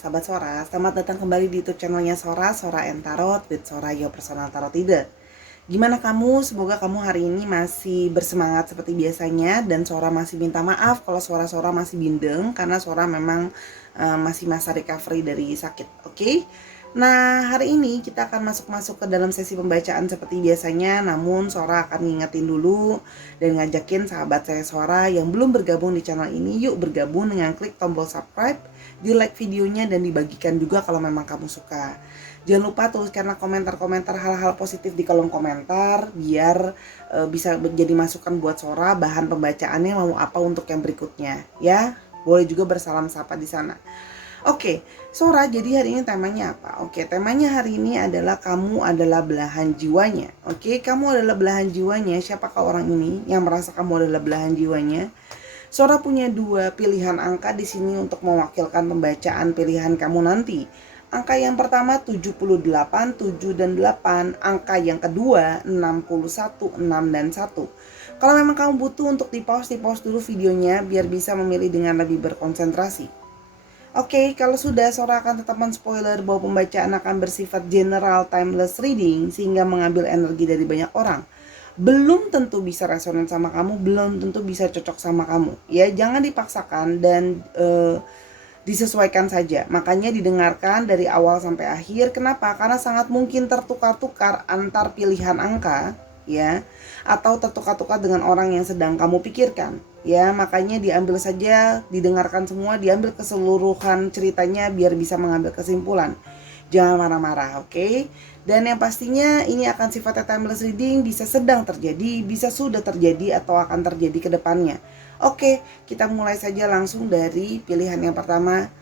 sahabat Sora, selamat datang kembali di YouTube channelnya Sora, Sora and Tarot with Sora, your personal tarot reader. Gimana kamu? Semoga kamu hari ini masih bersemangat seperti biasanya. Dan Sora masih minta maaf kalau suara Sora masih bindeng, karena Sora memang masih masa recovery dari sakit, oke? Nah, hari ini kita akan masuk ke dalam sesi pembacaan seperti biasanya. Namun Sora akan ngingetin dulu dan ngajakin sahabat saya Sora yang belum bergabung di channel ini, yuk bergabung dengan klik tombol subscribe, di like videonya, dan dibagikan juga kalau memang kamu suka. Jangan lupa tuliskanlah komentar-komentar hal-hal positif di kolom komentar, biar bisa jadi masukan buat Sora bahan pembacaannya mau apa untuk yang berikutnya, ya. Boleh juga bersalam sapa di sana. Oke, Sora, jadi hari ini temanya apa? Oke, temanya hari ini adalah kamu adalah belahan jiwanya. Oke, kamu adalah belahan jiwanya. Siapakah orang ini yang merasa kamu adalah belahan jiwanya? Sora punya dua pilihan angka di sini untuk mewakilkan pembacaan pilihan kamu nanti. Angka yang pertama 78, 7 dan 8. Angka yang kedua 61, 6 dan 1. Kalau memang kamu butuh untuk di-pause dulu videonya biar bisa memilih dengan lebih berkonsentrasi. Oke, kalau sudah, Sora akan tetap men-spoiler bahwa pembacaan akan bersifat general timeless reading sehingga mengambil energi dari banyak orang. Belum tentu bisa resonan sama kamu, belum tentu bisa cocok sama kamu. Ya, jangan dipaksakan dan disesuaikan saja. Makanya didengarkan dari awal sampai akhir. Kenapa? Karena sangat mungkin tertukar-tukar antar pilihan angka, ya, atau tertukar-tukar dengan orang yang sedang kamu pikirkan. Ya, makanya diambil saja, didengarkan semua, diambil keseluruhan ceritanya biar bisa mengambil kesimpulan. Jangan marah-marah, oke? Dan yang pastinya ini akan sifatnya timeless reading, bisa sedang terjadi, bisa sudah terjadi, atau akan terjadi ke depannya. Oke, kita mulai saja langsung dari pilihan yang pertama.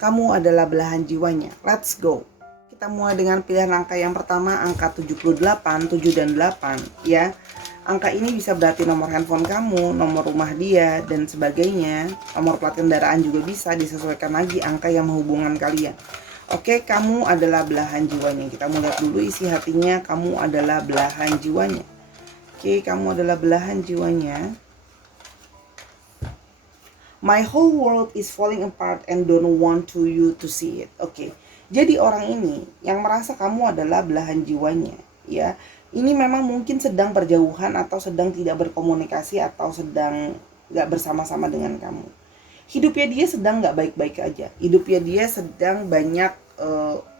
Kamu adalah belahan jiwanya. Let's go. Kita mulai dengan pilihan angka yang pertama, angka 78, 7 dan 8, ya. Angka ini bisa berarti nomor handphone kamu, nomor rumah dia, dan sebagainya. Nomor plat kendaraan juga bisa, disesuaikan lagi angka yang menghubungkan kalian. Oke, kamu adalah belahan jiwanya. Kita mau lihat dulu isi hatinya. Kamu adalah belahan jiwanya. Oke, kamu adalah belahan jiwanya. My whole world is falling apart and don't want you to see it. Oke, jadi orang ini yang merasa kamu adalah belahan jiwanya, ya. Ini memang mungkin sedang berjauhan atau sedang tidak berkomunikasi atau sedang gak bersama-sama dengan kamu. Hidupnya dia sedang gak baik-baik aja. Hidupnya dia sedang banyak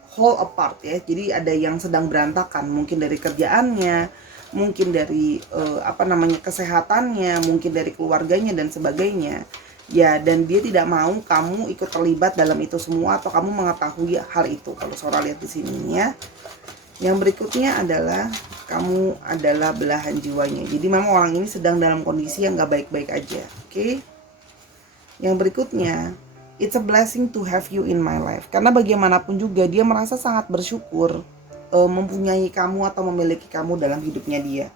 fall apart, ya. Jadi ada yang sedang berantakan, mungkin dari kerjaannya, mungkin dari kesehatannya, mungkin dari keluarganya dan sebagainya. Ya, dan dia tidak mau kamu ikut terlibat dalam itu semua atau kamu mengetahui hal itu. Kalau Sora lihat di sini, ya. Yang berikutnya adalah kamu adalah belahan jiwanya. Jadi memang orang ini sedang dalam kondisi yang gak baik-baik aja. Oke. Yang berikutnya, it's a blessing to have you in my life. Karena bagaimanapun juga dia merasa sangat bersyukur mempunyai kamu atau memiliki kamu dalam hidupnya dia.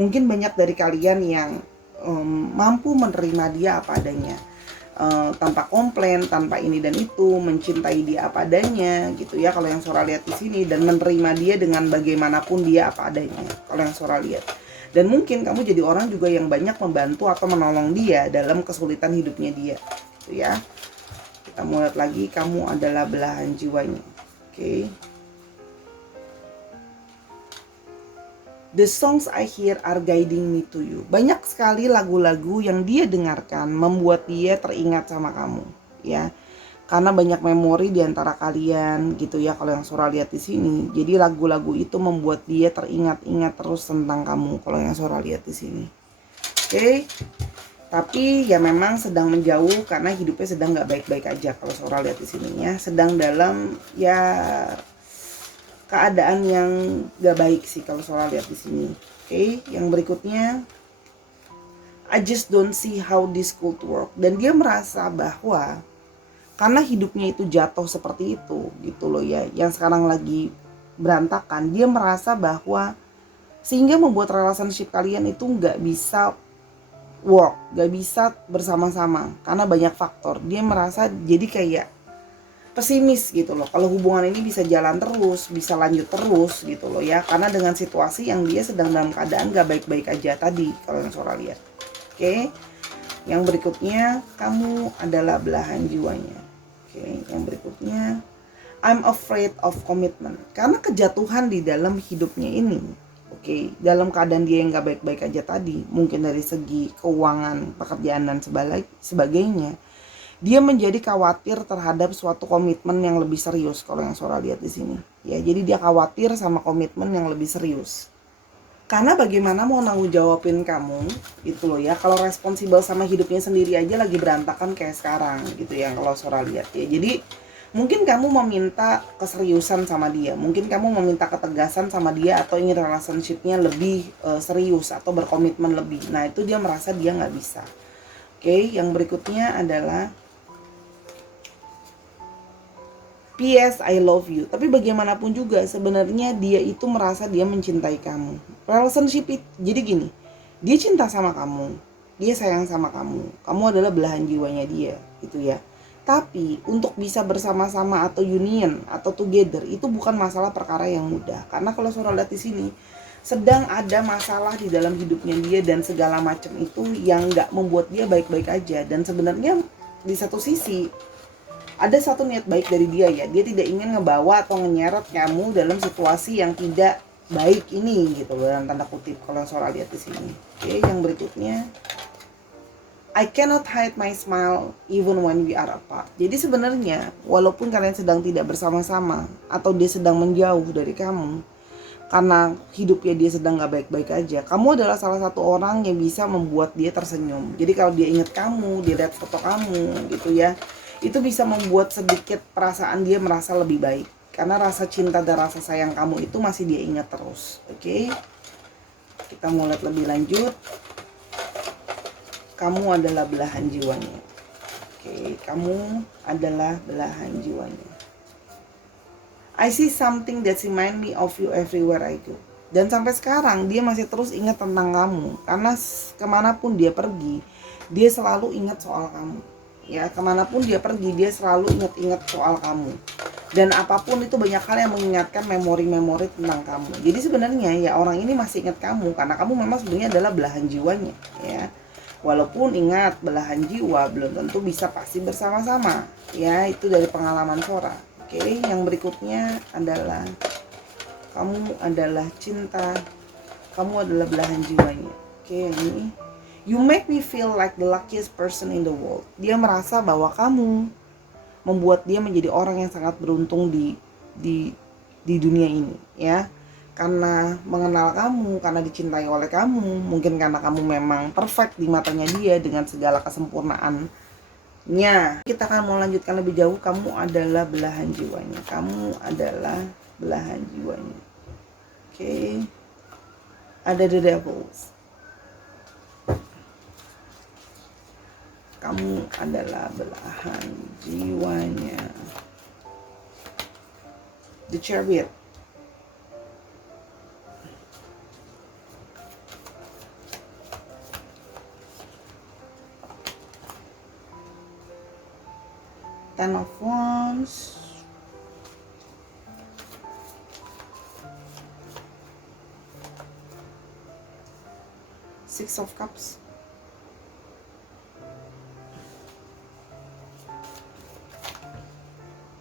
Mungkin banyak dari kalian yang mampu menerima dia apa adanya, tanpa komplain, tanpa ini dan itu, mencintai dia apa adanya, gitu ya. Kalau yang Sora lihat di sini, dan menerima dia dengan bagaimanapun dia apa adanya. Kalau yang Sora lihat, dan mungkin kamu jadi orang juga yang banyak membantu atau menolong dia dalam kesulitan hidupnya dia, gitu ya. Kita mau lihat lagi, kamu adalah belahan jiwanya. Oke. The songs I hear are guiding me to you. Banyak sekali lagu-lagu yang dia dengarkan membuat dia teringat sama kamu, ya. Karena banyak memori di antara kalian, gitu ya. Kalau yang Sora lihat di sini, jadi lagu-lagu itu membuat dia teringat-ingat terus tentang kamu. Kalau yang Sora lihat di sini, oke. Tapi ya memang sedang menjauh karena hidupnya sedang nggak baik-baik aja. Kalau Sora lihat di sini, ya, sedang dalam keadaan yang gak baik sih kalau Sora lihat di sini. Oke, yang berikutnya, I just don't see how this could work. Dan dia merasa bahwa karena hidupnya itu jatuh seperti itu, gitu loh ya, yang sekarang lagi berantakan, dia merasa bahwa sehingga membuat relationship kalian itu gak bisa work, gak bisa bersama-sama karena banyak faktor. Dia merasa jadi kayak pesimis gitu loh, kalau hubungan ini bisa jalan terus, bisa lanjut terus gitu loh ya, karena dengan situasi yang dia sedang dalam keadaan gak baik-baik aja tadi kalau yang Sora lihat. Oke. Yang berikutnya, kamu adalah belahan jiwanya. Oke. Oke, yang berikutnya, I'm afraid of commitment. Karena kejatuhan di dalam hidupnya ini, oke, dalam keadaan dia yang gak baik-baik aja tadi, mungkin dari segi keuangan, pekerjaan dan sebagainya, dia menjadi khawatir terhadap suatu komitmen yang lebih serius kalau yang Sora lihat di sini. Ya, jadi dia khawatir sama komitmen yang lebih serius. Karena bagaimana mau nanggung jawabin kamu itu loh ya, kalau responsibel sama hidupnya sendiri aja lagi berantakan kayak sekarang gitu ya kalau Sora lihat ya. Jadi mungkin kamu meminta keseriusan sama dia, mungkin kamu meminta ketegasan sama dia, atau ingin relationshipnya lebih serius atau berkomitmen lebih. Nah itu dia merasa dia nggak bisa. Oke, yang berikutnya adalah PS I love you. Tapi bagaimanapun juga sebenarnya dia itu merasa dia mencintai kamu. Relationship it, jadi gini, dia cinta sama kamu, dia sayang sama kamu, kamu adalah belahan jiwanya dia gitu ya. Tapi untuk bisa bersama-sama atau union atau together itu bukan masalah perkara yang mudah. Karena kalau Saudara lihat di sini sedang ada masalah di dalam hidupnya dia dan segala macam itu yang nggak membuat dia baik-baik aja. Dan sebenarnya di satu sisi ada satu niat baik dari dia ya, dia tidak ingin ngebawa atau menyeret kamu dalam situasi yang tidak baik ini gitu dalam tanda kutip kalau Sora lihat di sini. Oke, yang berikutnya, I cannot hide my smile even when we are apart. Jadi sebenarnya walaupun kalian sedang tidak bersama-sama atau dia sedang menjauh dari kamu karena hidupnya dia sedang gak baik-baik aja, kamu adalah salah satu orang yang bisa membuat dia tersenyum. Jadi kalau dia ingat kamu, dia lihat foto kamu gitu ya, itu bisa membuat sedikit perasaan dia merasa lebih baik. Karena rasa cinta dan rasa sayang kamu itu masih dia ingat terus. Oke, kita mau lihat lebih lanjut. Kamu adalah belahan jiwanya. Oke, kamu adalah belahan jiwanya. I see something that remind me of you everywhere I go. Dan sampai sekarang dia masih terus ingat tentang kamu. Karena kemanapun dia pergi, dia selalu ingat soal kamu. Ya, kemanapun dia pergi, dia selalu ingat-ingat soal kamu. Dan apapun itu banyak hal yang mengingatkan memori-memori tentang kamu. Jadi sebenarnya ya orang ini masih ingat kamu karena kamu memang sebenarnya adalah belahan jiwanya ya. Walaupun ingat belahan jiwa belum tentu bisa pasti bersama-sama. Ya, itu dari pengalaman Sora. Oke, yang berikutnya adalah kamu adalah cinta. Kamu adalah belahan jiwanya. Oke, yang ini, you make me feel like the luckiest person in the world. Dia merasa bahwa kamu membuat dia menjadi orang yang sangat beruntung di dunia ini ya. Karena mengenal kamu, karena dicintai oleh kamu, mungkin karena kamu memang perfect di matanya dia dengan segala kesempurnaannya. Kita akan mau lanjutkan lebih jauh. Kamu adalah belahan jiwanya. Kamu adalah belahan jiwanya. Oke. Ada the devils. Kamu adalah belahan jiwanya. The Chariot. Ten of Wands. Six of Cups.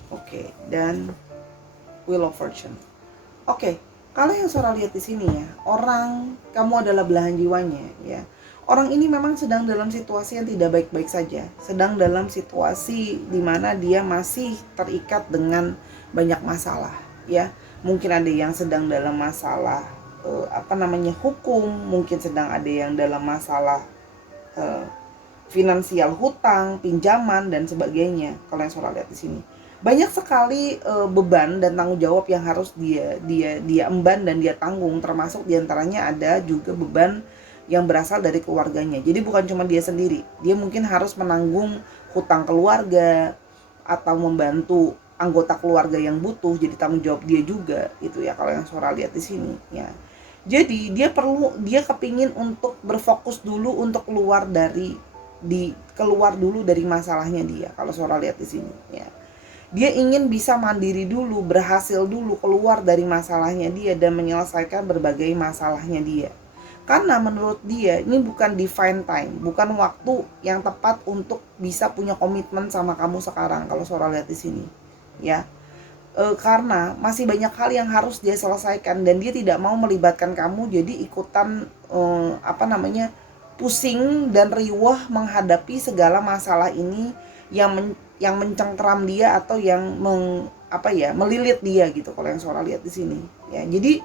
Oke, dan Wheel of Fortune. Oke, kalau yang Sora lihat di sini ya, orang kamu adalah belahan jiwanya ya. Orang ini memang sedang dalam situasi yang tidak baik-baik saja, sedang dalam situasi di mana dia masih terikat dengan banyak masalah ya. Mungkin ada yang sedang dalam masalah hukum, mungkin sedang ada yang dalam masalah finansial, hutang, pinjaman dan sebagainya. Kalau yang Sora lihat di sini banyak sekali beban dan tanggung jawab yang harus dia emban dan dia tanggung, termasuk diantaranya ada juga beban yang berasal dari keluarganya. Jadi bukan cuma dia sendiri, dia mungkin harus menanggung hutang keluarga atau membantu anggota keluarga yang butuh, jadi tanggung jawab dia juga itu ya kalau yang Sora lihat di sini ya. Jadi dia kepingin untuk berfokus dulu untuk keluar dulu dari masalahnya dia kalau Sora lihat di sini ya. Dia ingin bisa mandiri dulu, berhasil dulu keluar dari masalahnya dia dan menyelesaikan berbagai masalahnya dia. Karena menurut dia ini bukan divine time, bukan waktu yang tepat untuk bisa punya komitmen sama kamu sekarang kalau Sora lihat di sini, ya. Karena masih banyak hal yang harus dia selesaikan dan dia tidak mau melibatkan kamu jadi ikutan pusing dan riwah menghadapi segala masalah ini yang mencengkeram dia atau yang melilit dia gitu kalau yang Sora lihat di sini, ya. Jadi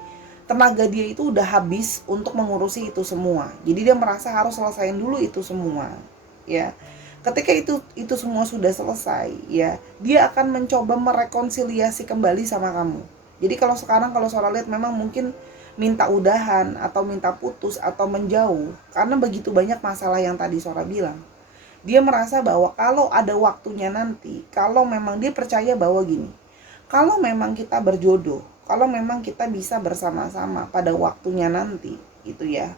tenaga dia itu udah habis untuk mengurusi itu semua. Jadi dia merasa harus selesaiin dulu itu semua, ya. Ketika itu semua sudah selesai, ya, dia akan mencoba merekonsiliasi kembali sama kamu. Jadi kalau sekarang kalau Sora lihat memang mungkin minta udahan atau minta putus atau menjauh karena begitu banyak masalah yang tadi Sora bilang. Dia merasa bahwa kalau ada waktunya nanti, kalau memang dia percaya bahwa gini, kalau memang kita berjodoh, kalau memang kita bisa bersama-sama pada waktunya nanti, itu ya,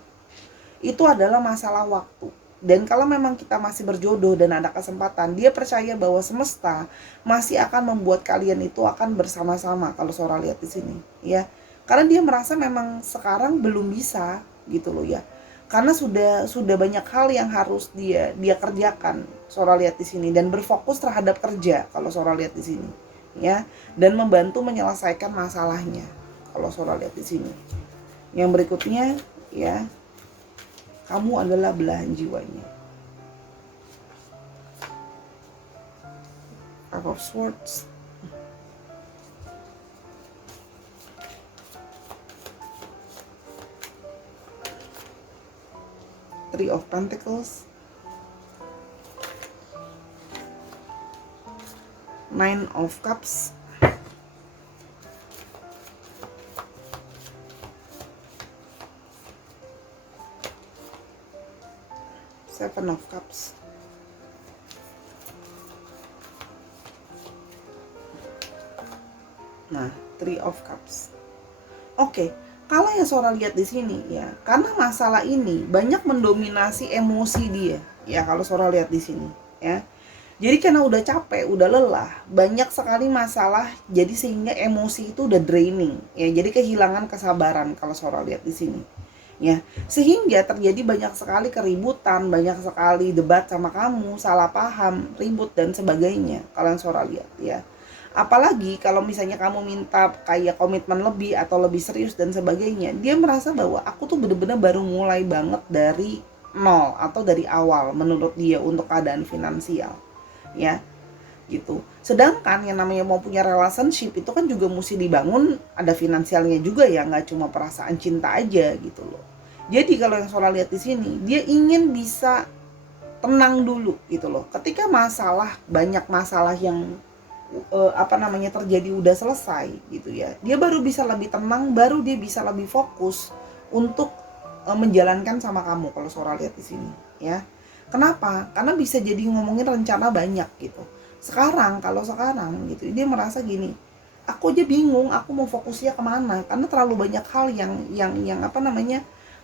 itu adalah masalah waktu. Dan kalau memang kita masih berjodoh dan ada kesempatan, dia percaya bahwa semesta masih akan membuat kalian itu akan bersama-sama kalau Sora lihat di sini, ya. Karena dia merasa memang sekarang belum bisa gitu loh, ya. Karena sudah banyak hal yang harus dia kerjakan, Sora lihat di sini, dan berfokus terhadap kerja kalau Sora lihat di sini, ya. Dan membantu menyelesaikan masalahnya kalau Sora lihat di sini. Yang berikutnya, ya, kamu adalah belahan jiwanya. Five of Swords. Three of Pentacles. Nine of Cups. Seven of Cups. Nah, Three of Cups. Oke, kalau yang Sora lihat di sini, ya, karena masalah ini banyak mendominasi emosi dia, ya, kalau Sora lihat di sini, ya. Jadi karena udah capek, udah lelah, banyak sekali masalah, jadi sehingga emosi itu udah draining, ya. Jadi kehilangan kesabaran kalau Sora lihat di sini, ya. Sehingga terjadi banyak sekali keributan, banyak sekali debat sama kamu, salah paham, ribut dan sebagainya kalau yang Sora lihat, ya. Apalagi kalau misalnya kamu minta kayak komitmen lebih atau lebih serius dan sebagainya, dia merasa bahwa aku tuh bener-bener baru mulai banget dari nol atau dari awal menurut dia untuk keadaan finansial, ya, gitu. Sedangkan yang namanya mau punya relationship itu kan juga mesti dibangun, ada finansialnya juga, ya, nggak cuma perasaan cinta aja gitu loh. Jadi kalau yang Sora lihat di sini, dia ingin bisa tenang dulu gitu loh. Ketika banyak masalah yang terjadi udah selesai gitu, ya, dia baru bisa lebih tenang, baru dia bisa lebih fokus untuk menjalankan sama kamu kalau Sora lihat di sini, ya. Kenapa? Karena bisa jadi ngomongin rencana banyak gitu. Kalau sekarang gitu dia merasa gini, aku aja bingung aku mau fokusnya kemana karena terlalu banyak hal yang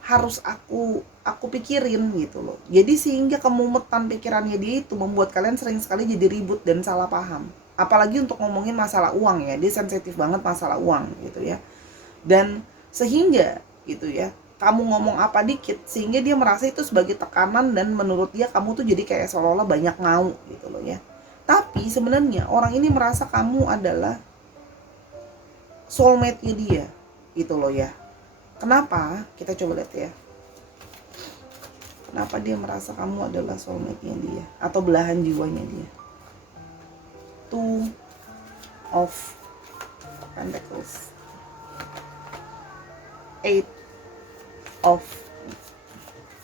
harus aku pikirin gitu loh. Jadi sehingga kemumetan pikirannya dia itu membuat kalian sering sekali jadi ribut dan salah paham. Apalagi untuk ngomongin masalah uang, ya, dia sensitif banget masalah uang gitu, ya. Dan sehingga gitu, ya, kamu ngomong apa dikit sehingga dia merasa itu sebagai tekanan dan menurut dia kamu tuh jadi kayak seolah-olah banyak ngau gitu loh, ya. Tapi sebenarnya orang ini merasa kamu adalah soulmate-nya dia gitu loh, ya. Kenapa? Kita coba lihat, ya. Kenapa dia merasa kamu adalah soulmate-nya dia atau belahan jiwanya dia? Two of Pentacles. Eight of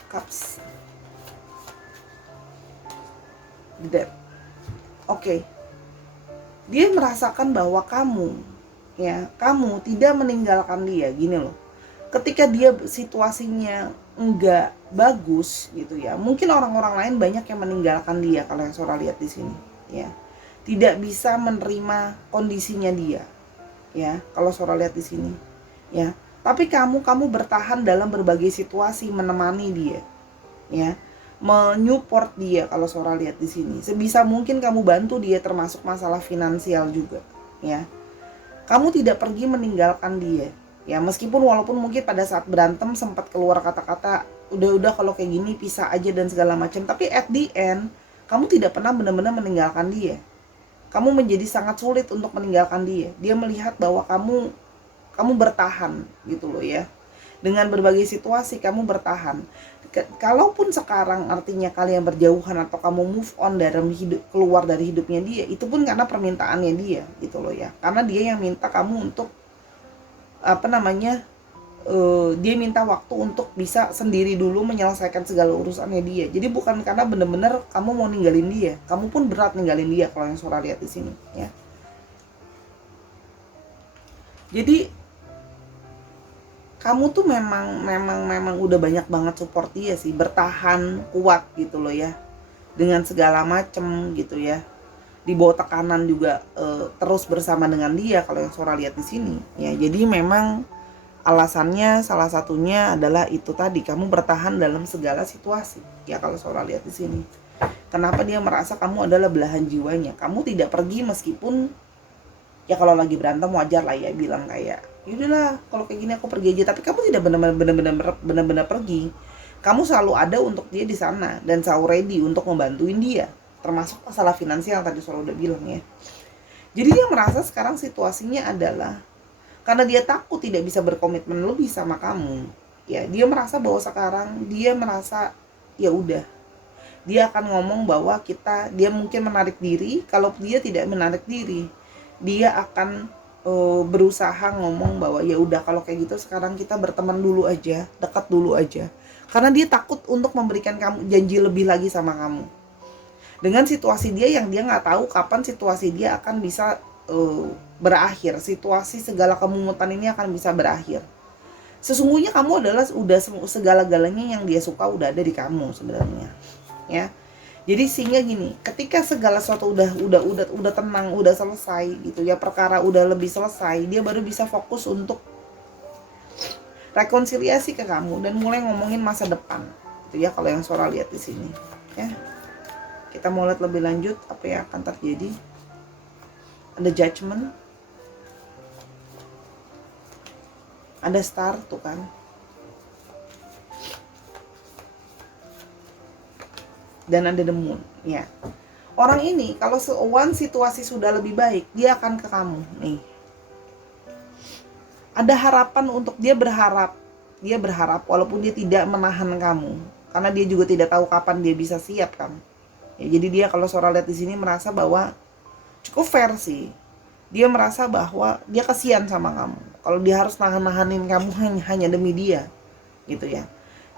Cups. Death. Oke. Dia merasakan bahwa kamu tidak meninggalkan dia, gini loh. Ketika dia situasinya enggak bagus gitu, ya, mungkin orang-orang lain banyak yang meninggalkan dia kalau yang Sora lihat di sini, ya. Tidak bisa menerima kondisinya dia, ya, kalau Sora lihat di sini, ya. Tapi kamu bertahan dalam berbagai situasi, menemani dia, ya, menyupport dia kalau Sora lihat di sini. Sebisa mungkin kamu bantu dia termasuk masalah finansial juga, ya. Kamu tidak pergi meninggalkan dia, Ya meskipun walaupun mungkin pada saat berantem sempat keluar kata-kata udah kalau kayak gini pisah aja dan segala macam, tapi at the end kamu tidak pernah benar-benar meninggalkan dia. Kamu menjadi sangat sulit untuk meninggalkan dia. Dia melihat bahwa kamu bertahan gitu loh ya. Dengan berbagai situasi kamu bertahan. Kalaupun sekarang artinya kalian berjauhan atau kamu move on dalam hidup, keluar dari hidupnya dia, itu pun karena permintaannya dia gitu loh ya. Karena dia yang minta kamu untuk dia minta waktu untuk bisa sendiri dulu menyelesaikan segala urusannya dia. Jadi bukan karena bener-bener kamu mau ninggalin dia. Kamu pun berat ninggalin dia kalau yang Sora lihat di sini ya. Jadi kamu tuh memang udah banyak banget support dia sih, bertahan kuat gitu loh ya. Dengan segala macem gitu ya. Di bawah tekanan juga terus bersama dengan dia kalau yang Sora lihat di sini ya. Jadi memang alasannya salah satunya adalah itu tadi, kamu bertahan dalam segala situasi. Ya kalau Sora lihat di sini. Kenapa dia merasa kamu adalah belahan jiwanya? Kamu tidak pergi meskipun ya kalau lagi berantem wajar lah ya bilang kayak, "Yaudahlah, kalau kayak gini aku pergi aja." Tapi kamu tidak benar-benar pergi. Kamu selalu ada untuk dia di sana dan selalu ready untuk membantuin dia. Termasuk masalah finansial tadi Sora udah bilang ya. Jadi dia merasa sekarang situasinya adalah karena dia takut tidak bisa berkomitmen lebih sama kamu. Ya, dia merasa bahwa sekarang dia merasa ya udah. Dia akan ngomong bahwa dia mungkin menarik diri. Kalau dia tidak menarik diri, dia akan berusaha ngomong bahwa ya udah kalau kayak gitu sekarang kita berteman dulu aja, dekat dulu aja. Karena dia takut untuk memberikan kamu janji lebih lagi sama kamu. Dengan situasi dia yang dia nggak tahu kapan situasi dia akan bisa berakhir, situasi segala kemungutan ini akan bisa berakhir. Sesungguhnya kamu adalah udah segala-galanya yang dia suka udah ada di kamu sebenarnya, ya. Jadi sehingga gini, ketika segala sesuatu udah tenang, udah selesai gitu ya, perkara udah lebih selesai, dia baru bisa fokus untuk rekonsiliasi ke kamu dan mulai ngomongin masa depan. Itu ya kalau yang Sora lihat di sini, ya. Kita mau lihat lebih lanjut apa yang akan terjadi. Ada judgment, ada star tuh kan, dan ada the moon ya. Orang ini kalau situasi sudah lebih baik, dia akan ke kamu nih. Ada harapan untuk dia berharap walaupun dia tidak menahan kamu, karena dia juga tidak tahu kapan dia bisa siap kan. Ya, jadi dia kalau Sora lihat di sini merasa bahwa cukup fair sih. Dia merasa bahwa dia kasihan sama kamu. Kalau dia harus nahan-nahanin kamu hanya demi dia, gitu ya.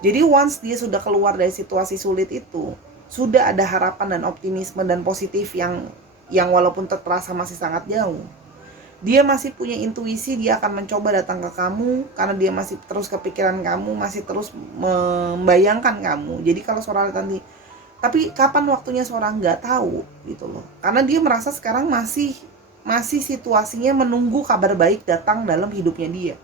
Jadi once dia sudah keluar dari situasi sulit itu, sudah ada harapan dan optimisme dan positif yang walaupun terasa masih sangat jauh. Dia masih punya intuisi, dia akan mencoba datang ke kamu karena dia masih terus kepikiran kamu, masih terus membayangkan kamu. Jadi kalau Sora nanti, tapi kapan waktunya seorang nggak tahu gitu loh, karena dia merasa sekarang masih situasinya menunggu kabar baik datang dalam hidupnya dia.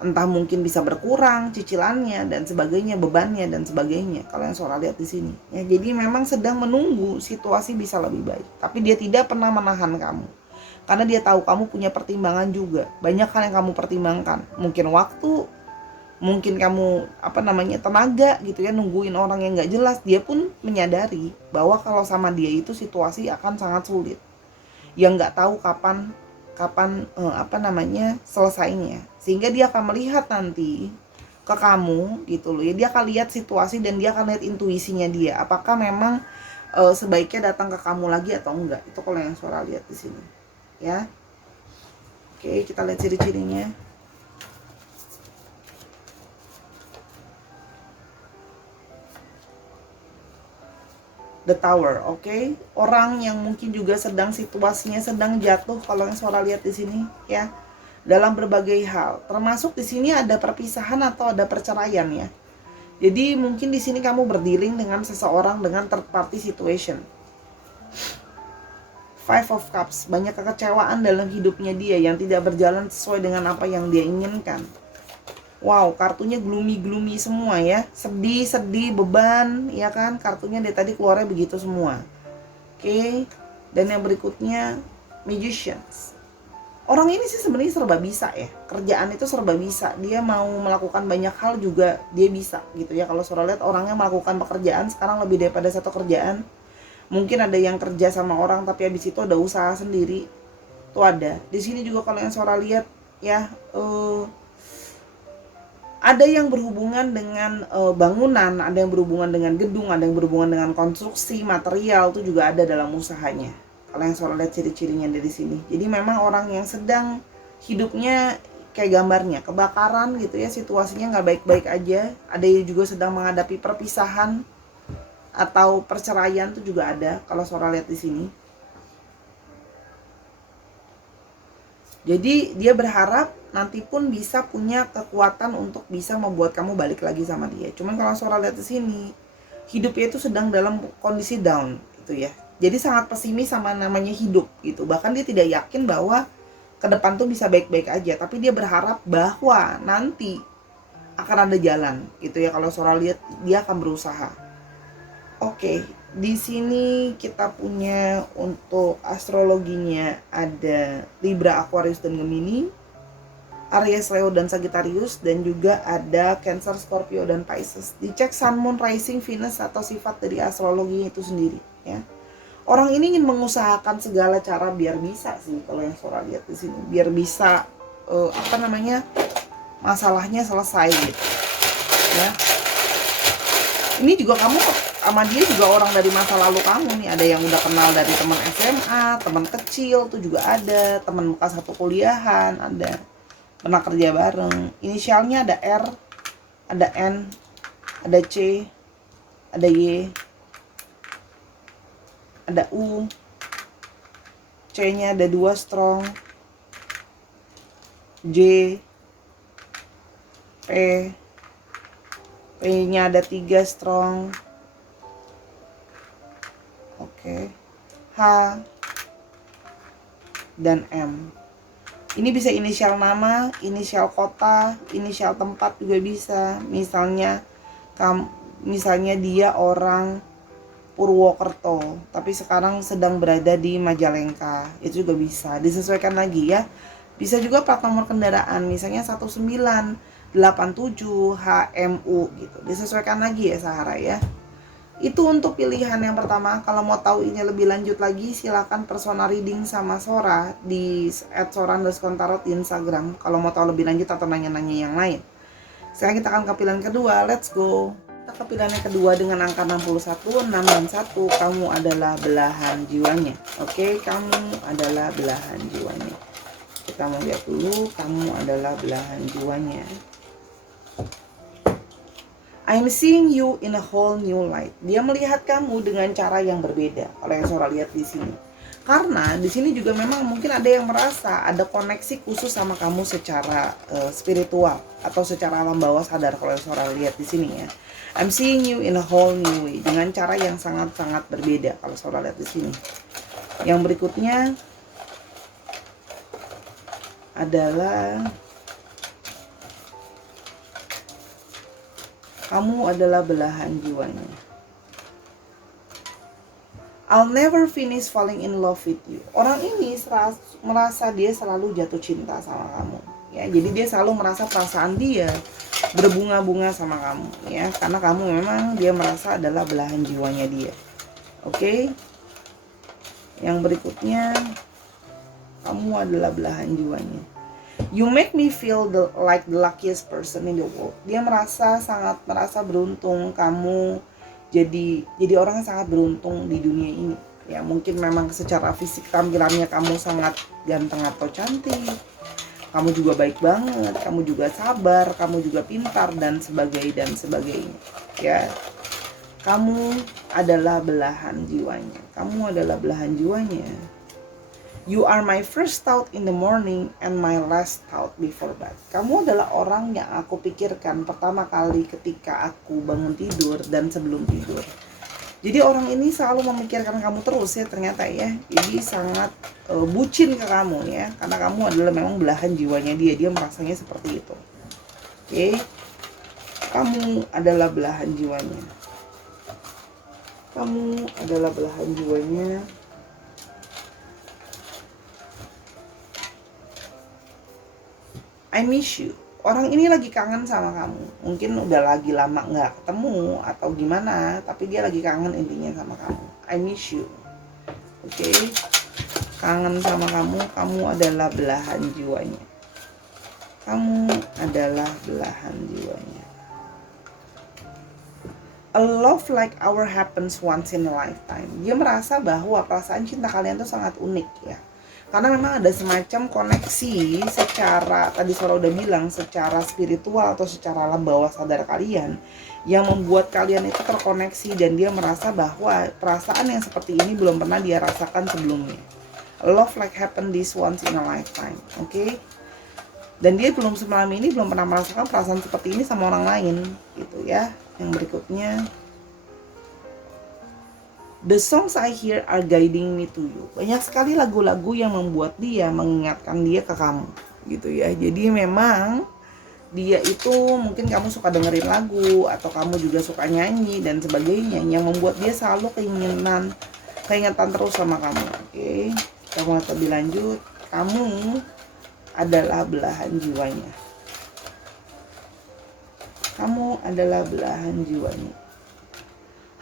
Entah mungkin bisa berkurang cicilannya dan sebagainya, bebannya dan sebagainya kalau yang Sora lihat di sini ya. Jadi memang sedang menunggu situasi bisa lebih baik, tapi dia tidak pernah menahan kamu karena dia tahu kamu punya pertimbangan juga, banyak hal yang kamu pertimbangkan, mungkin waktu, mungkin kamu tenaga gitu ya, nungguin orang yang nggak jelas. Dia pun menyadari bahwa kalau sama dia itu situasi akan sangat sulit, yang nggak tahu kapan selesainya, sehingga dia akan melihat nanti ke kamu gitu loh ya. Dia akan lihat situasi dan dia akan lihat intuisinya dia, apakah memang sebaiknya datang ke kamu lagi atau enggak. Itu kalau yang Sora lihat di sini ya. Oke, kita lihat ciri-cirinya. The Tower, oke. Orang yang mungkin juga situasinya sedang jatuh kalau yang Sora lihat di sini ya. Dalam berbagai hal, termasuk di sini ada perpisahan atau ada perceraian ya. Jadi mungkin di sini kamu berdealing dengan seseorang dengan third party situation. Five of Cups, banyak kekecewaan dalam hidupnya dia yang tidak berjalan sesuai dengan apa yang dia inginkan. Wow, kartunya gloomy semua ya. Sedih, beban, ya kan? Kartunya dari tadi keluarnya begitu semua. Oke. Dan yang berikutnya, Magicians. Orang ini sih sebenarnya serba bisa ya, kerjaan itu serba bisa, dia mau melakukan banyak hal juga dia bisa gitu ya. Kalau Sora lihat orangnya melakukan pekerjaan sekarang lebih daripada satu kerjaan. Mungkin ada yang kerja sama orang tapi habis itu ada usaha sendiri, tuh ada. Di sini juga kalau yang Sora lihat ya, ada yang berhubungan dengan bangunan, ada yang berhubungan dengan gedung, ada yang berhubungan dengan konstruksi, material, itu juga ada dalam usahanya. Kalau yang Sora lihat ciri-cirinya dari sini. Jadi memang orang yang sedang hidupnya kayak gambarnya kebakaran gitu ya, situasinya nggak baik-baik aja. Ada yang juga sedang menghadapi perpisahan atau perceraian, itu juga ada kalau Sora lihat di sini. Jadi dia berharap nanti pun bisa punya kekuatan untuk bisa membuat kamu balik lagi sama dia. Cuman kalau Sora lihat di sini, hidupnya itu sedang dalam kondisi down gitu ya. Jadi sangat pesimis sama namanya hidup gitu. Bahkan dia tidak yakin bahwa ke depan tuh bisa baik-baik aja, tapi dia berharap bahwa nanti akan ada jalan gitu ya. Kalau Sora lihat dia akan berusaha. Oke, di sini kita punya untuk astrologinya ada Libra, Aquarius, dan Gemini, Aries, Leo, dan Sagittarius, dan juga ada Cancer, Scorpio, dan Pisces. Dicek Sun, Moon, Rising, Venus atau sifat dari astrologi itu sendiri ya. Orang ini ingin mengusahakan segala cara biar bisa sih kalau yang Sora lihat di sini, biar bisa masalahnya selesai gitu ya. Ini juga kamu sama dia juga orang dari masa lalu kamu nih. Ada yang udah kenal dari teman SMA, teman kecil tuh juga ada, teman bekas satu kuliahan ada, pernah kerja bareng. Inisialnya ada R, ada N, ada C, ada Y, ada U, C-nya ada 2 strong, J, P, P-nya ada 3 strong, oke, H, dan M. Ini bisa inisial nama, inisial kota, inisial tempat juga bisa. Misalnya dia orang Purwokerto, tapi sekarang sedang berada di Majalengka, itu juga bisa. Disesuaikan lagi ya. Bisa juga plat nomor kendaraan, misalnya 1987 HMU gitu. Disesuaikan lagi ya Sahara ya. Itu untuk pilihan yang pertama. Kalau mau tahu ini lebih lanjut lagi, silakan personal reading sama Sora di @sora_tarot di Instagram. Kalau mau tahu lebih lanjut atau nanya-nanya yang lain. Sekarang kita akan ke pilihan kedua. Let's go. Kita ke pilihan yang kedua dengan angka 61, 6, dan 1. Kamu adalah belahan jiwanya. Oke, kamu adalah belahan jiwanya. Kita mau lihat dulu, kamu adalah belahan jiwanya. I'm seeing you in a whole new light. Dia melihat kamu dengan cara yang berbeda. Kalau yang Sora lihat di sini. Karena di sini juga memang mungkin ada yang merasa ada koneksi khusus sama kamu secara spiritual atau secara alam bawah sadar. Kalau yang Sora lihat di sini ya. I'm seeing you in a whole new way, dengan cara yang sangat-sangat berbeda. Kalau Sora lihat di sini. Yang berikutnya adalah kamu adalah belahan jiwanya. I'll never finish falling in love with you. Orang ini merasa dia selalu jatuh cinta sama kamu. Ya, jadi dia selalu merasa perasaan dia berbunga-bunga sama kamu. Ya, karena kamu memang dia merasa adalah belahan jiwanya dia. Oke. Yang berikutnya, kamu adalah belahan jiwanya. You make me feel like the luckiest person in the world. Dia sangat merasa beruntung. Kamu jadi orang yang sangat beruntung di dunia ini. Ya, mungkin memang secara fisik tampilannya kamu sangat ganteng atau cantik. Kamu juga baik banget, kamu juga sabar, kamu juga pintar dan sebagainya. Ya. Kamu adalah belahan jiwanya. Kamu adalah belahan jiwanya. You are my first thought in the morning and my last thought before bed. Kamu adalah orang yang aku pikirkan pertama kali ketika aku bangun tidur dan sebelum tidur. Jadi orang ini selalu memikirkan kamu terus ya ternyata ya. Jadi sangat bucin ke kamu ya. Karena kamu adalah memang belahan jiwanya dia. Dia merasanya seperti itu. Oke. Kamu adalah belahan jiwanya. Kamu adalah belahan jiwanya. I miss you. Orang ini lagi kangen sama kamu. Mungkin udah lagi lama nggak ketemu atau gimana, tapi dia lagi kangen intinya sama kamu. I miss you. Oke, kangen sama kamu. Kamu adalah belahan jiwanya. Kamu adalah belahan jiwanya. A love like our happens once in a lifetime. Dia merasa bahwa perasaan cinta kalian tuh sangat unik ya. Karena memang ada semacam koneksi secara, tadi Sora udah bilang, secara spiritual atau secara alam bawah sadar kalian yang membuat kalian itu terkoneksi, dan dia merasa bahwa perasaan yang seperti ini belum pernah dia rasakan sebelumnya. Love like happen this once in a lifetime, oke? Dan dia belum semalam ini belum pernah merasakan perasaan seperti ini sama orang lain, gitu ya. Yang berikutnya, the songs I hear are guiding me to you. Banyak sekali lagu-lagu yang membuat dia mengingatkan dia ke kamu, gitu ya. Jadi memang dia itu, mungkin kamu suka dengerin lagu atau kamu juga suka nyanyi dan sebagainya, yang membuat dia selalu keingetan terus sama kamu. Oke, kita mulai lebih lanjut. Kamu adalah belahan jiwanya. Kamu adalah belahan jiwanya.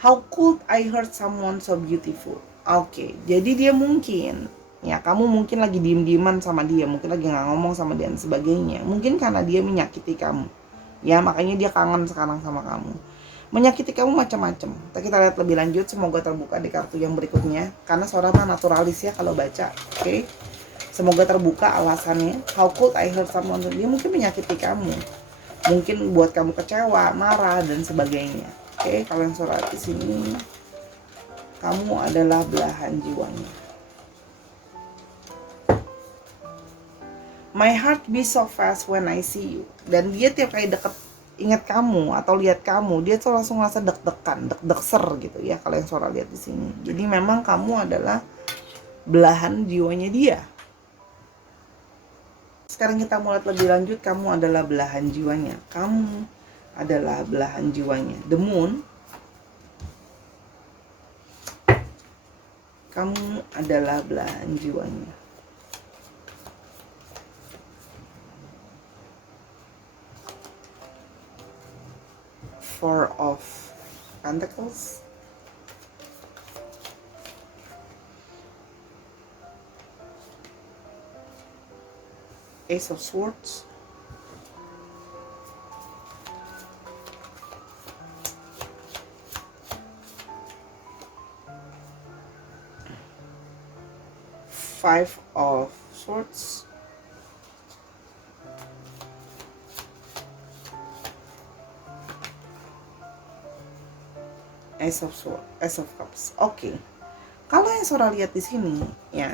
How could I hurt someone so beautiful? Oke, jadi dia mungkin, ya kamu mungkin lagi diem-dieman sama dia, mungkin lagi nggak ngomong sama dia dan sebagainya. Mungkin karena dia menyakiti kamu, ya makanya dia kangen sekarang sama kamu. Menyakiti kamu macam-macam. Kita lihat lebih lanjut, semoga terbuka di kartu yang berikutnya. Karena Sora mah naturalis ya kalau baca, oke? Semoga terbuka alasannya. How could I hurt someone? Dia mungkin menyakiti kamu, mungkin buat kamu kecewa, marah dan sebagainya. Oke, kalau yang Sora di sini, kamu adalah belahan jiwanya. My heart beats so fast when I see you. Dan dia tiap kali deket ingat kamu atau lihat kamu, dia tuh langsung ngerasa deg-degan, deg-degser gitu ya. Kalau yang Sora lihat di sini. Jadi memang kamu adalah belahan jiwanya dia. Sekarang kita mulai lebih lanjut. Kamu adalah belahan jiwanya. Kamu adalah belahan jiwanya. The Moon. Kamu adalah belahan jiwanya. Four of Pentacles. Ace of Swords. Five of Swords. Ace of Swords, Ace of Cups. Oke. Kalau yang Sora lihat di sini, ya,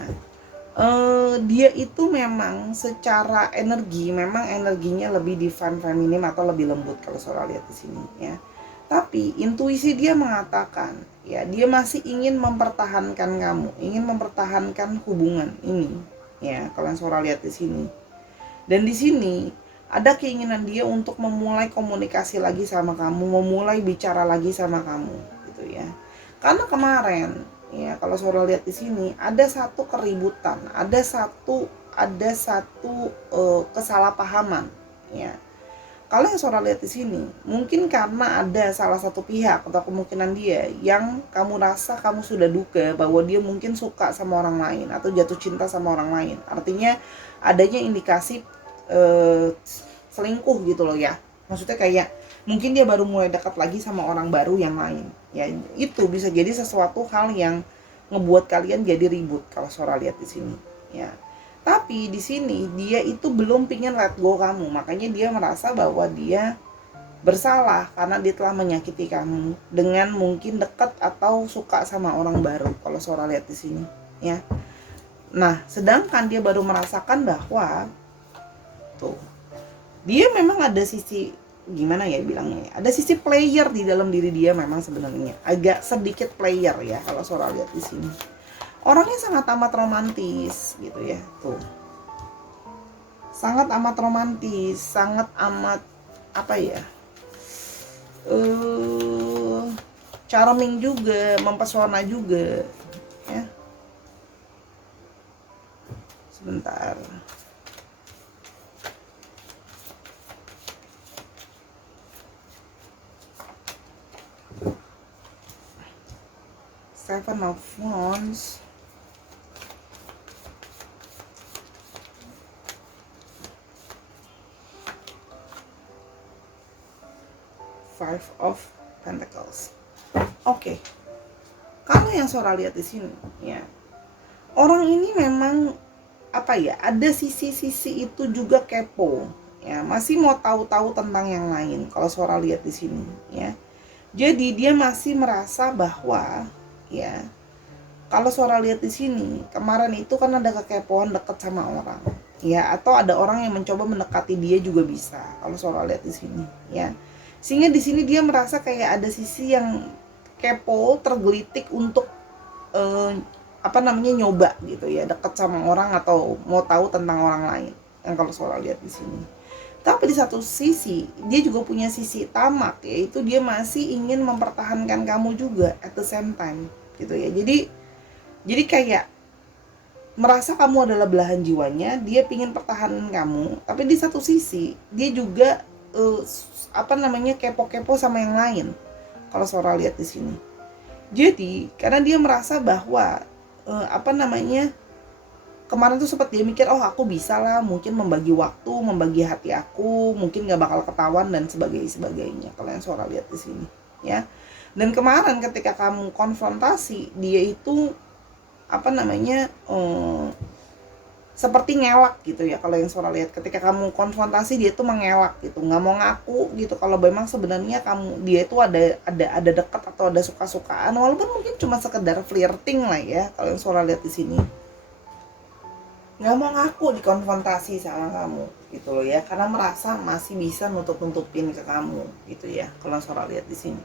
dia itu memang secara energi, memang energinya lebih divine feminine atau lebih lembut kalau Sora lihat di sini, ya. Tapi intuisi dia mengatakan, ya, dia masih ingin mempertahankan kamu, ingin mempertahankan hubungan ini, ya. Kalau yang Sora lihat di sini, dan di sini ada keinginan dia untuk memulai komunikasi lagi sama kamu, memulai bicara lagi sama kamu, gitu ya. Karena kemarin, ya, kalau Sora lihat di sini ada satu keributan, ada satu kesalahpahaman, ya. Kalau yang Sora lihat di sini, mungkin karena ada salah satu pihak atau kemungkinan dia yang kamu rasa kamu sudah duga bahwa dia mungkin suka sama orang lain atau jatuh cinta sama orang lain. Artinya adanya indikasi selingkuh gitu loh ya. Maksudnya kayak mungkin dia baru mulai dekat lagi sama orang baru yang lain. Ya, itu bisa jadi sesuatu hal yang ngebuat kalian jadi ribut kalau Sora lihat di sini, ya. Tapi di sini dia itu belum pingin let go kamu, makanya dia merasa bahwa dia bersalah karena dia telah menyakiti kamu dengan mungkin dekat atau suka sama orang baru kalau Sora lihat di sini, ya. Nah, sedangkan dia baru merasakan bahwa tuh dia memang ada sisi, gimana ya bilangnya, ada sisi player di dalam diri dia memang sebenarnya agak sedikit player ya kalau Sora lihat di sini. Orangnya sangat amat romantis gitu ya, tuh. Sangat amat romantis, sangat amat apa ya? Charming juga, mempesona juga, ya. Sebentar. Seven of Wands. Five of Pentacles. Oke. Kalau yang Sora lihat di sini, ya, orang ini memang apa ya? Ada sisi-sisi itu juga kepo, ya, masih mau tahu-tahu tentang yang lain. Kalau Sora lihat di sini, ya, jadi dia masih merasa bahwa, ya, kalau Sora lihat di sini, kemarin itu kan ada kekepoan dekat sama orang, ya, atau ada orang yang mencoba mendekati dia juga bisa. Kalau Sora lihat di sini, ya, sehingga di sini dia merasa kayak ada sisi yang kepo, tergelitik untuk nyoba gitu ya, dekat sama orang atau mau tahu tentang orang lain. Yang kalau Sora lihat di sini. Tapi di satu sisi dia juga punya sisi tamak, yaitu dia masih ingin mempertahankan kamu juga at the same time gitu ya. Jadi kayak merasa kamu adalah belahan jiwanya, dia pingin pertahanan kamu, tapi di satu sisi dia juga kepo-kepo sama yang lain. Kalau Sora lihat di sini. Jadi, karena dia merasa bahwa kemarin tuh sempat dia mikir, oh aku bisa lah mungkin membagi waktu, membagi hati aku, mungkin gak bakal ketahuan dan sebagainya. Kalau yang Sora lihat di sini, ya. Dan kemarin ketika kamu konfrontasi, dia itu seperti ngelak gitu ya. Kalau yang Sora lihat, ketika kamu konfrontasi dia tuh mengelak gitu, nggak mau ngaku gitu kalau memang sebenarnya dia itu ada dekat atau ada suka-sukaan, walaupun mungkin cuma sekedar flirting lah ya. Kalau yang Sora lihat di sini, nggak mau ngaku dikonfrontasi sama kamu gitu loh ya, karena merasa masih bisa nutup-nutupin ke kamu gitu ya. Kalau yang Sora lihat di sini,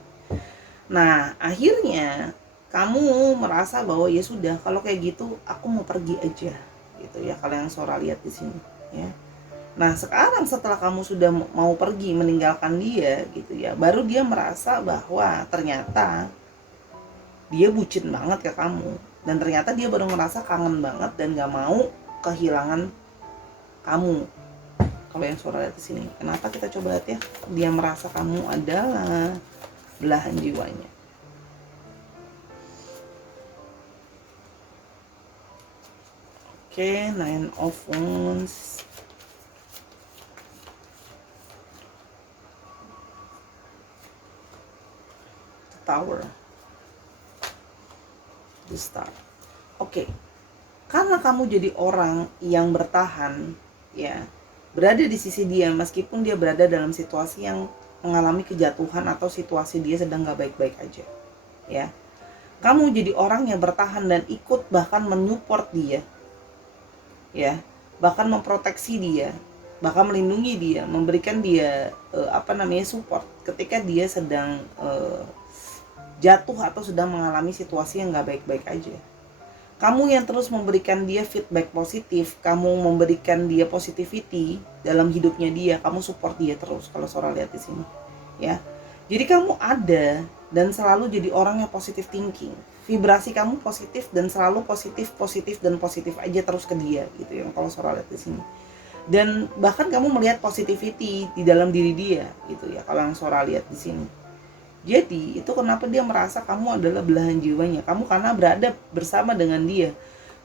nah akhirnya kamu merasa bahwa ya sudah, kalau kayak gitu aku mau pergi aja gitu ya. Kalau yang Sora lihat di sini, ya. Nah sekarang setelah kamu sudah mau pergi meninggalkan dia gitu ya, baru dia merasa bahwa ternyata dia bucin banget ke kamu, dan ternyata dia baru merasa kangen banget dan gak mau kehilangan kamu. Kalau yang Sora lihat di sini, kenapa, kita coba lihat ya. Dia merasa kamu adalah belahan jiwanya. Oke, Nine of Wands. The Tower. The Star. Oke. Karena kamu jadi orang yang bertahan, ya, berada di sisi dia meskipun dia berada dalam situasi yang mengalami kejatuhan atau situasi dia sedang gak baik-baik aja, ya. Kamu jadi orang yang bertahan dan ikut bahkan menyupport dia, ya, bahkan memproteksi dia, bahkan melindungi dia, memberikan dia support ketika dia sedang jatuh atau sedang mengalami situasi yang gak baik-baik aja. Kamu yang terus memberikan dia feedback positif, kamu memberikan dia positivity dalam hidupnya dia, kamu support dia terus. Kalau Sora lihat di sini, ya. Jadi kamu ada dan selalu jadi orang yang positive thinking. Vibrasi kamu positif dan selalu positif aja terus ke dia gitu ya. Kalau Sora lihat di sini. Dan bahkan kamu melihat positivity di dalam diri dia gitu ya. Kalau yang Sora lihat di sini. Jadi itu kenapa dia merasa kamu adalah belahan jiwanya. Kamu karena berada bersama dengan dia.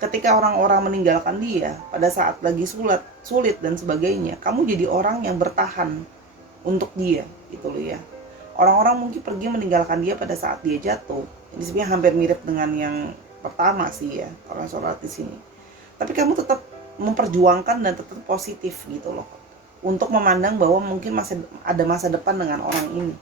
Ketika orang-orang meninggalkan dia pada saat lagi sulit dan sebagainya, kamu jadi orang yang bertahan untuk dia gitu loh ya. Orang-orang mungkin pergi meninggalkan dia pada saat dia jatuh. Ini sebenarnya hampir mirip dengan yang pertama sih ya, kalau Sora di sini. Tapi kamu tetap memperjuangkan dan tetap positif gitu loh, untuk memandang bahwa mungkin masih ada masa depan dengan orang ini.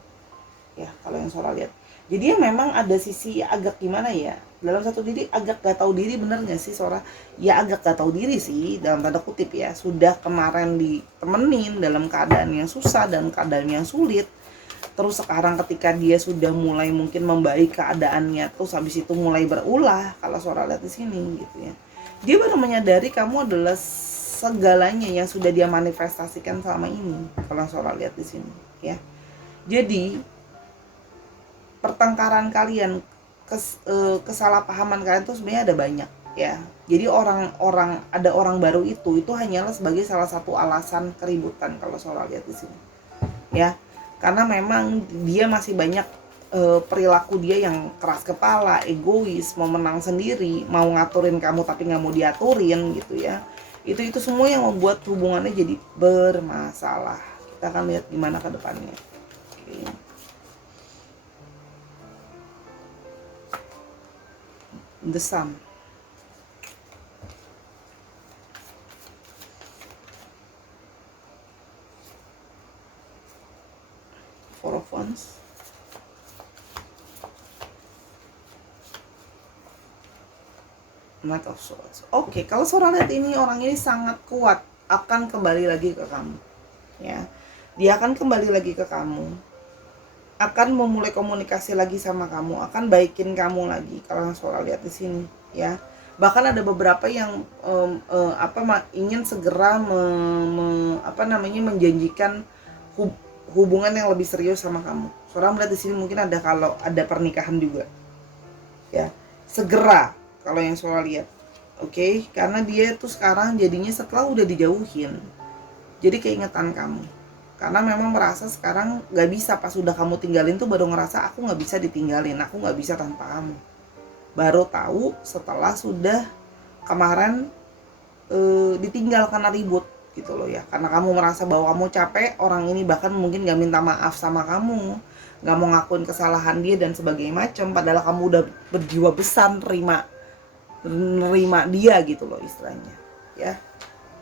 Ya, kalau yang Sora lihat. Jadi ya memang ada sisi agak gimana ya, dalam satu diri agak gak tahu diri, bener gak sih Sora? Ya agak gak tahu diri sih, dalam tanda kutip ya. Sudah kemarin ditemenin dalam keadaan yang susah dan keadaan yang sulit. Terus sekarang ketika dia sudah mulai mungkin membaik keadaannya, terus habis itu mulai berulah, kalau Sora lihat di sini gitu ya. Dia baru menyadari kamu adalah segalanya yang sudah dia manifestasikan selama ini, kalau Sora lihat di sini ya. Jadi pertengkaran kalian, kesalahpahaman kalian tuh sebenarnya ada banyak ya. Jadi ada orang baru itu hanyalah sebagai salah satu alasan keributan, kalau Sora lihat di sini ya. Karena memang dia masih banyak perilaku dia yang keras kepala, egois, mau menang sendiri, mau ngaturin kamu tapi nggak mau diaturin gitu ya. Itu semua yang membuat hubungannya jadi bermasalah. Kita akan lihat gimana ke depannya. Oke. The Sun. Four of Wands. Knight of Swords. Oke, kalau Sora lihat ini, orang ini sangat kuat akan kembali lagi ke kamu. Ya, dia akan kembali lagi ke kamu, akan memulai komunikasi lagi sama kamu, akan baikin kamu lagi. Kalau Sora lihat di sini, ya. Bahkan ada beberapa yang ingin segera menjanjikan hubungan yang lebih serius sama kamu. Sora melihat di sini mungkin ada, kalau ada pernikahan juga, ya, segera. Kalau yang Sora lihat, oke, karena dia tuh sekarang jadinya setelah udah dijauhin, jadi keingetan kamu, karena memang merasa sekarang gak bisa. Pas udah kamu tinggalin tuh baru ngerasa, aku gak bisa ditinggalin, aku gak bisa tanpa kamu. Baru tahu setelah sudah kemarin ditinggal karena ribut gitu loh ya, karena kamu merasa bahwa kamu capek, orang ini bahkan mungkin gak minta maaf sama kamu, gak mau ngakuin kesalahan dia dan sebagainya macam, padahal kamu udah berjiwa besar nerima dia gitu loh istilahnya, ya.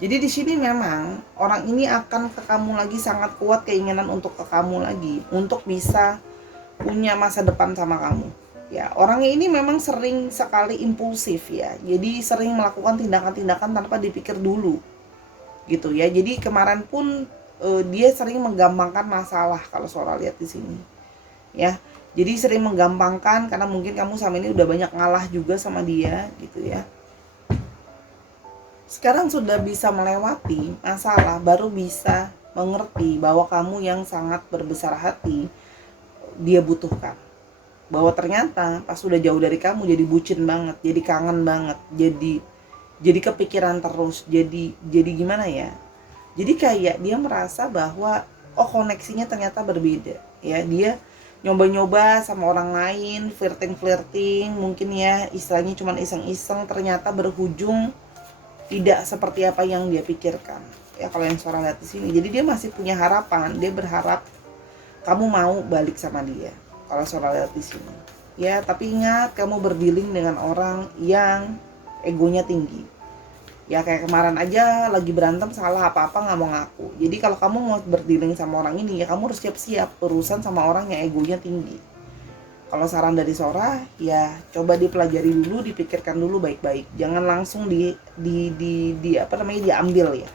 Jadi di sini memang orang ini akan ke kamu lagi, sangat kuat keinginan untuk ke kamu lagi, untuk bisa punya masa depan sama kamu. Ya, orangnya ini memang sering sekali impulsif ya. Jadi sering melakukan tindakan-tindakan tanpa dipikir dulu. Gitu ya. Jadi kemarin pun dia sering menggampangkan masalah kalau Sora lihat di sini. Ya. Jadi sering menggampangkan karena mungkin kamu sama ini udah banyak ngalah juga sama dia gitu ya. Sekarang sudah bisa melewati masalah, baru bisa mengerti bahwa kamu yang sangat berbesar hati dia butuhkan. Bahwa ternyata pas sudah jauh dari kamu jadi bucin banget, jadi kangen banget, jadi kepikiran terus, jadi gimana ya? Jadi kayak dia merasa bahwa koneksinya ternyata berbeda. Ya, dia nyoba-nyoba sama orang lain, flirting, mungkin ya istilahnya cuma iseng-iseng, ternyata berujung tidak seperti apa yang dia pikirkan. Ya, kalau yang Sora lihat di sini, jadi dia masih punya harapan, dia berharap kamu mau balik sama dia. Kalau Sora lihat di sini, ya, tapi ingat kamu berdealing dengan orang yang egonya tinggi. Ya, kayak kemarin aja lagi berantem, salah apa-apa nggak mau ngaku. Jadi kalau kamu mau berdealing sama orang ini, ya kamu harus siap-siap berurusan sama orang yang egonya tinggi. Kalau saran dari Sora, ya coba dipelajari dulu, dipikirkan dulu baik-baik. Jangan langsung diambil ya.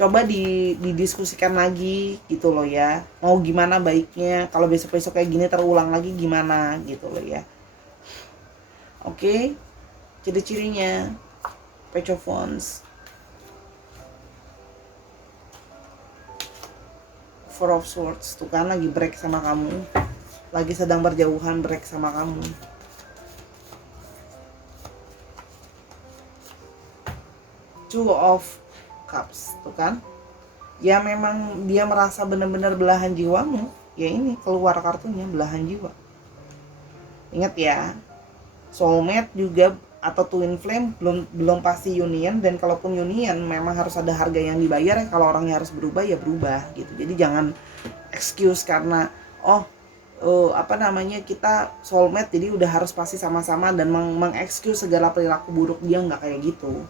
Coba didiskusikan lagi gitu loh ya. Mau gimana baiknya, kalau besok-besok kayak gini terulang lagi gimana gitu loh ya. Oke. Ciri-cirinya Page of Wands, Four of Swords, tuh kan lagi break sama kamu, lagi sedang berjauhan, break sama kamu. Two of Cups, tuh kan, ya memang dia merasa benar-benar belahan jiwamu. Ya ini keluar kartunya belahan jiwa. Ingat ya, soulmate juga atau twin flame belum pasti union, dan kalaupun union memang harus ada harga yang dibayar ya. Kalau orangnya harus berubah ya berubah gitu. Jadi jangan excuse karena kita soulmate jadi udah harus pasti sama-sama dan mengexcuse segala perilaku buruk dia, nggak kayak gitu.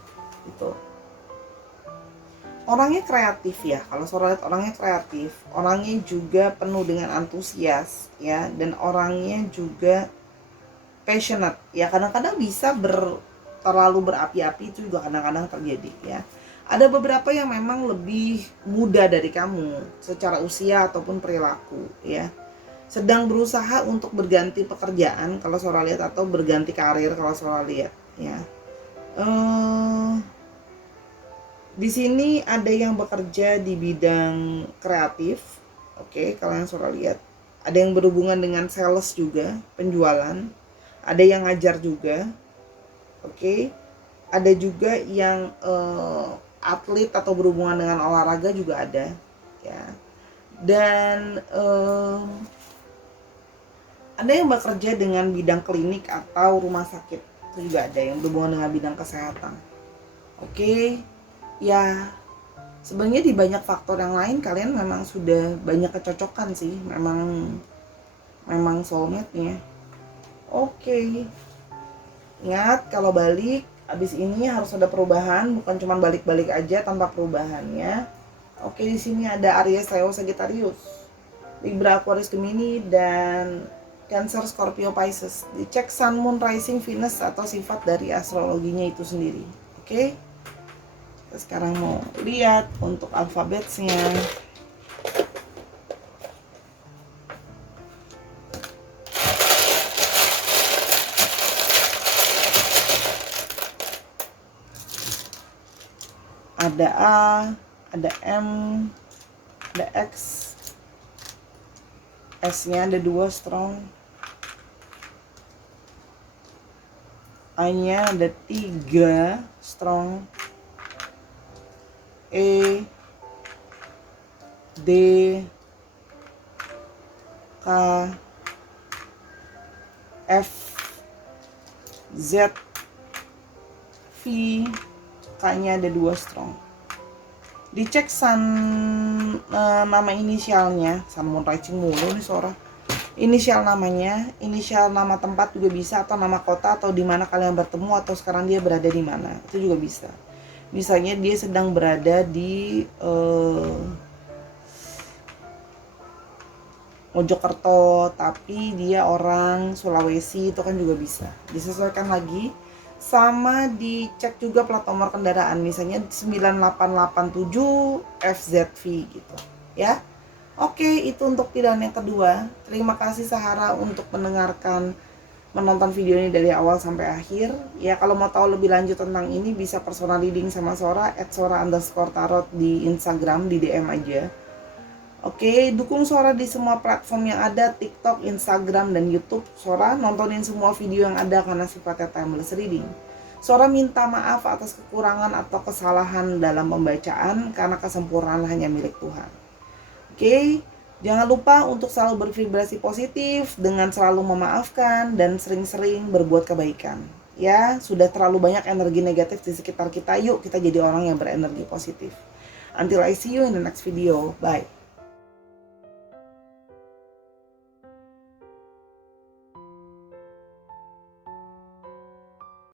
Orangnya kreatif ya, kalau Sora lihat orangnya kreatif, orangnya juga penuh dengan antusias ya, dan orangnya juga passionate ya. Kadang-kadang bisa terlalu berapi-api, itu juga kadang-kadang terjadi ya. Ada beberapa yang memang lebih muda dari kamu secara usia ataupun perilaku ya, sedang berusaha untuk berganti pekerjaan kalau Sora lihat, atau berganti karir kalau Sora lihat ya. Di sini ada yang bekerja di bidang kreatif, oke, kalau yang Sora lihat. Ada yang berhubungan dengan sales juga, penjualan. Ada yang ngajar juga, oke. Ada juga yang atlet atau berhubungan dengan olahraga juga ada, ya. Dan Ada yang bekerja dengan bidang klinik atau rumah sakit, itu juga ada yang berhubungan dengan bidang kesehatan. Oke, ya sebenarnya di banyak faktor yang lain kalian memang sudah banyak kecocokan sih, memang soulmate-nya. Oke, ingat kalau balik abis ini harus ada perubahan, bukan cuma balik-balik aja tanpa perubahannya. Oke, di sini ada Aries, Leo, Sagittarius, Libra, Aquarius, Gemini, dan Cancer, Scorpio, Pisces. Dicek Sun, Moon, Rising, Venus atau sifat dari astrologinya itu sendiri. Oke, kita sekarang mau lihat untuk alfabetnya. Ada A, ada M, ada X, S-nya ada 2 strong, A-nya ada 3 strong, E, D, K, F, Z, V, K-nya ada 2 strong. Dicek nama inisialnya, Sun, Moon, Rising mulu nih Sora. Inisial namanya, inisial nama tempat juga bisa, atau nama kota, atau di mana kalian bertemu, atau sekarang dia berada di mana, itu juga bisa. Misalnya dia sedang berada di Mojokerto tapi dia orang Sulawesi, itu kan juga bisa. Disesuaikan lagi. Sama dicek juga plat nomor kendaraan, misalnya 9887 FZV gitu ya. Oke, itu untuk pilihan yang kedua. Terima kasih Sahara untuk menonton video ini dari awal sampai akhir. Ya, kalau mau tahu lebih lanjut tentang ini bisa personal reading sama Sora @sora_tarot di Instagram, di DM aja. Oke, dukung Sora di semua platform yang ada, TikTok, Instagram, dan YouTube. Sora nontonin semua video yang ada karena sifatnya timeless reading. Sora minta maaf atas kekurangan atau kesalahan dalam pembacaan karena kesempurnaan hanya milik Tuhan. Oke, jangan lupa untuk selalu bervibrasi positif dengan selalu memaafkan dan sering-sering berbuat kebaikan. Ya, sudah terlalu banyak energi negatif di sekitar kita. Yuk kita jadi orang yang berenergi positif. Until I see you in the next video. Bye.